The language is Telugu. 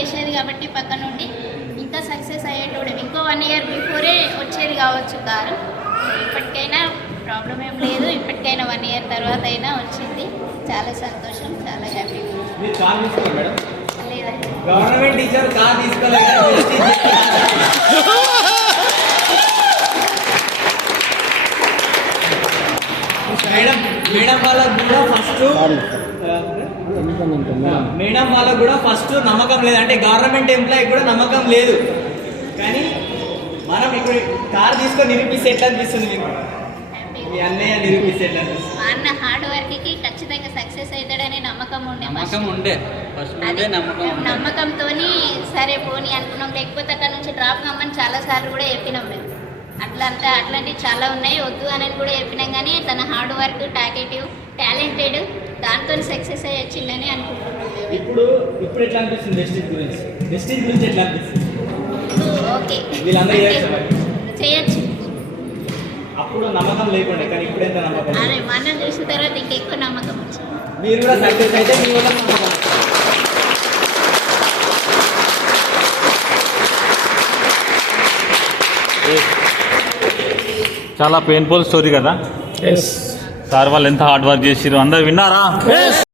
చేసేది కాబట్టి పక్క నుండి ఇంకా సక్సెస్ అయ్యేటోడు. ఇంకో 1 year బిఫోరే వచ్చేది కావచ్చు కారు. ఇప్పటికైనా ప్రాబ్లం ఏం లేదు. ఇప్పటికైనా 1 year తర్వాత అయినా వచ్చింది. చాలా సంతోషం, చాలా హ్యాపీగా. లేదండి, గవర్నమెంట్ టీచర్ కార్ తీసుకోలేదు. మేడం వాళ్ళకు కూడా ఫస్ట్ నమ్మకం లేదు, అంటే గవర్నమెంట్ ఎంప్లాయీ కూడా నమ్మకం లేదు. కానీ మనం ఇప్పుడు కార్ తీసుకొని నిరూపిస్తే ఎట్లా అనిపిస్తుంది మీకు? మీ అన్నయ్య నిరూపిస్తే ఎట్లా అనిపిస్తుంది? మా అన్న హార్డ్ వర్క్కి ఖచ్చితంగా సక్సెస్ అవుతాడనే నమ్మకం ఉండే. నమ్మకంతో సరే పోనీ అనుకున్నాం. లేకపోతే అక్కడ నుంచి డ్రాప్ కమ్మని చాలాసార్లు కూడా చెప్పినాం మేము. అట్లాంటివి చాలా ఉన్నాయి, వద్దు అని కూడా చెప్పినాం. కానీ తన హార్డ్ వర్క్, టాలెంటెడ్, దాంతో సక్సెస్ అయ్యి వచ్చిందని అనుకుంటున్నాం. ఇప్పుడు ఎట్లా అనిపిస్తుంది వెస్టీజ్ గురించి ఎట్లా అనిపిస్తుంది? ఓకే, చేయొచ్చు. అప్పుడు నమ్మకం లేకుండా, కానీ ఇప్పుడు ఎంత నమ్మకం? అదే మనం చూసిన తర్వాత ఇంకెక్కువ నమ్మకం వచ్చింది. మీరు కూడా సక్సెస్ అయితే మీ వల్ల నమ్మకం. చాలా పెయిన్ఫుల్ స్టోరీ కదా. సార్ వాళ్ళు ఎంత హార్డ్ వర్క్ చేసిరు అందరు విన్నారా?